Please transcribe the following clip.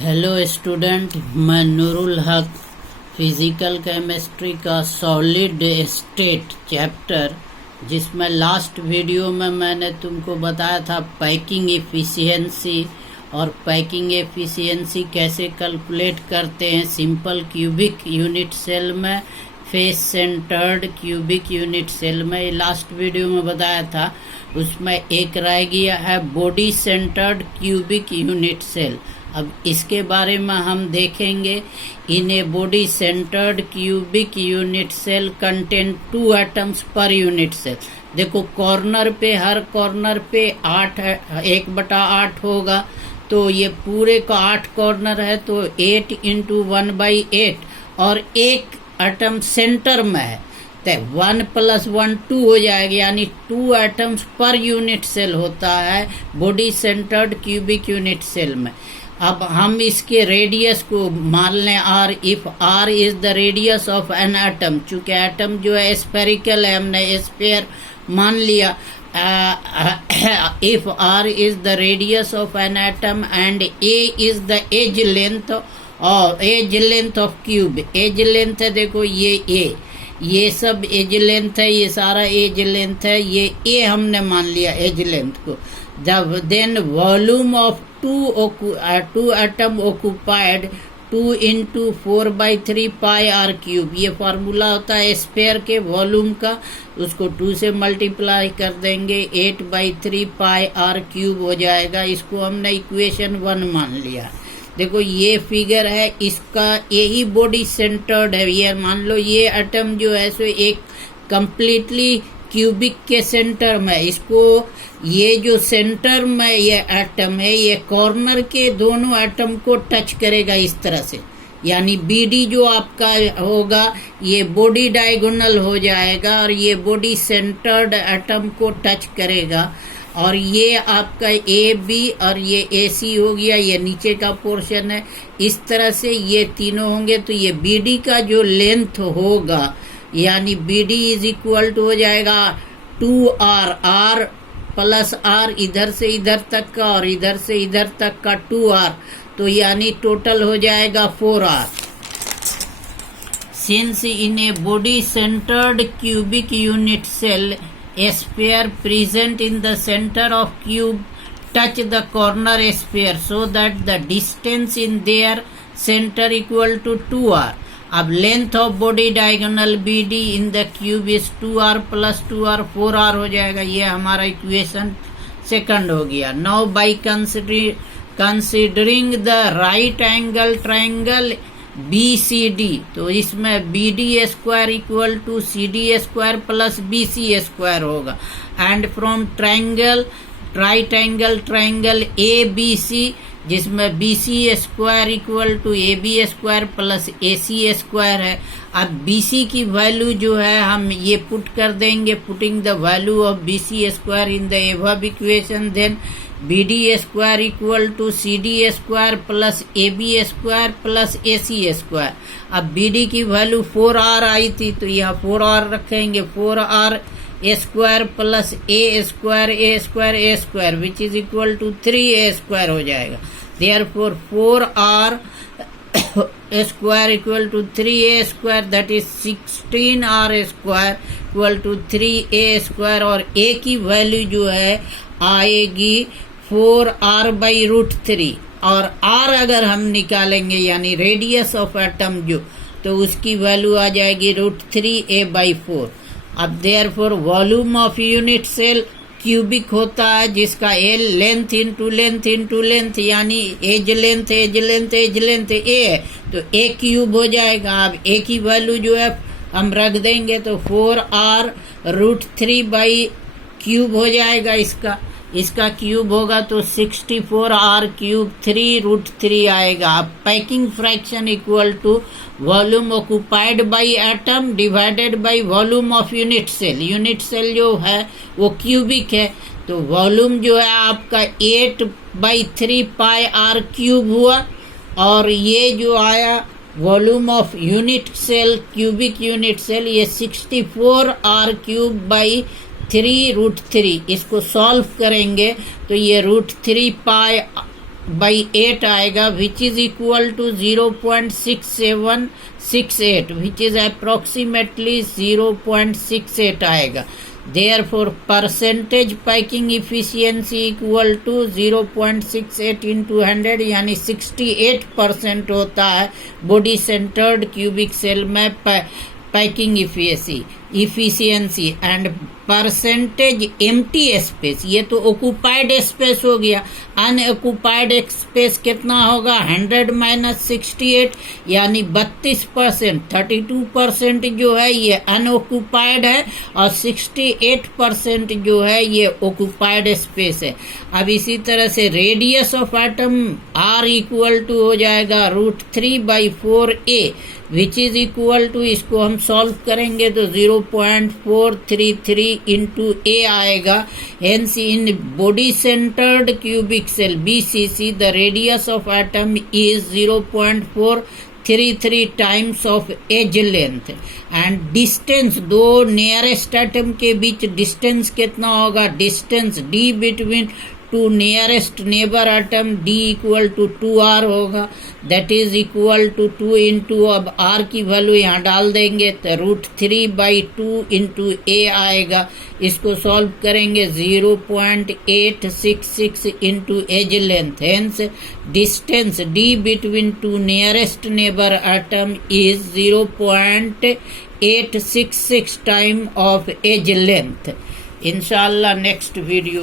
Hello student, मैं Nurul Haq physical chemistry का solid state chapter, जिसमें लास्ट वीडियो में मैंने तुमको बताया था पैकिंग एफिशिएंसी और पैकिंग एफिशिएंसी कैसे कैलकुलेट करते हैं सिंपल क्यूबिक यूनिट सेल में, face centred cubic unit cell में। लास्ट वीडियो में बताया था। उसमें एक रह गया है body centred cubic unit cell. अब इसके बारे में हम देखेंगे। In a body centred cubic unit cell contain 2 atoms per unit cell. देखो कॉर्नर पे, हर कॉर्नर पे 1/8 होगा, तो ये पूरे का 8 कॉर्नर है, तो 8 × 1/8 और एक एटम सेंटर में है, तो 1 + 1 2 हो जाएगा, यानी 2 एटम्स पर यूनिट सेल होता है body centred cubic unit cell में। अब हम इसके रेडियस को मान लें r, if r is the radius of an atom. चूंकि एटम जो है स्फेरिकल है, हमने स्फीयर मान लिया। If r is the radius of an atom and a is the edge length और edge length of cube. Edge length है, देखो ये सब एज लेंथ है, ये सारा एज लेंथ है, ये a हमने मान लिया एज लेंथ को। जब then volume of two atom occupied 2 × 4/3 πr³। ये फार्मूला होता है स्फीयर के वॉल्यूम का, उसको 2 से मल्टीप्लाई कर देंगे, 8/3 πr³ हो जाएगा। इसको हमने इक्वेशन 1 मान लिया। देखो ये फिगर है, इसका यही बॉडी सेंटर्ड है। ये मान लो ये एटम जो है सो एक कंप्लीटली क्यूबिक के सेंटर में, इसको ये जो सेंटर में ये एटम है, ये कॉर्नर के दोनों एटम को टच करेगा इस तरह से, यानी BD जो आपका होगा ये बॉडी डायगोनल हो जाएगा और ये बॉडी सेंटर्ड एटम को टच करेगा। और ये आपका AB और ये AC हो गया, ये नीचे का पोर्शन है। इस तरह से ये तीनों होंगे, तो ये BD का जो लेंथ होगा, यानी BD = हो जाएगा 2r, r + r इधर से इधर तक का और इधर से इधर तक का 2r, तो यानी टोटल हो जाएगा 4r। Since in a body centred cubic unit cell a sphere present in the center of cube touch the corner sphere so that the distance in their center = 2r. अब length of body diagonal BD in the cube is 2r + 2r 4r हो जाएगा। ये हमारा equation second हो गया। Now by considering the right angle triangle BCD, तो इसमें BD² = CD² + BC² होगा। And from triangle right angle triangle ABC, जिसमें BC² = AB² + AC² है। अब BC की वैल्यू जो है हम ये पुट कर देंगे, putting the value of BC² in the above equation, then BD² = CD² + AB² + AC²। अब BD की वैल्यू 4r आई थी, तो यहाँ 4r रखेंगे, 4r² + A² which is equal to 3a² हो जाएगा। Therefore 4r² = 3a², that is 16r² = 3a², और a की वैल्यू जो है आएगी 4r/√3, और r अगर हम निकालेंगे यानी रेडियस ऑफ एटम जो, तो उसकी वैल्यू आ जाएगी √3a/4। अब therefore volume of unit cell cubic होता है, जिसका L लेंथ × लेंथ यानी एज लेंथ A है, तो A³ हो जाएगा। अब A की वैल्यू जो है हम रख देंगे, तो 4r√3/³ हो जाएगा। इसका क्यूब होगा तो 64r³ 3√3 आएगा। अब packing fraction = volume occupied by atom divided by volume of unit cell. Unit cell जो है वो क्यूबिक है, तो वॉल्यूम जो है आपका 8/3 πr³ हुआ, और ये जो आया volume of unit cell cubic unit cell, ये 64r³ 3√3। इसको सॉल्व करेंगे तो ये √3 8 आएगा, which is equal to 0.6768, which is approximately 0.68 आएगा। Therefore, percentage packing efficiency equal to 0.68 into 100 यानी 68% होता है बॉडी सेंटर्ड क्यूबिक सेल में packing efficiency and percentage empty space, ये तो ऑक्यूपाइड स्पेस हो गया। अनऑक्यूपाइड स्पेस कितना होगा, 100 माइनस 68 यानी 32%। 32% जो है ये अनऑक्यूपाइड है और 68% जो है ये ऑक्यूपाइड स्पेस है। अब इसी तरह से radius of atom r equal to हो जाएगा √3/4a, which is equal to, इसको हम सॉल्व करेंगे तो 0.433 इंटू ए आएगा। Hence in body centred cubic cell BCC the radius of atom is 0.433 times of edge length and distance, दो nearest atom के बीच डिस्टेंस कितना होगा, distance D between two nearest neighbour atom D equal to 2R होगा, that is equal to 2 into, अब R की value यहाँ डाल देंगे तो √3/2 इंटू A आएगा। इसको सॉल्व करेंगे 0.866 into edge length. Hence distance D between two nearest neighbour atom is 0.866 time of edge length. इंशाल्लाह नेक्स्ट वीडियो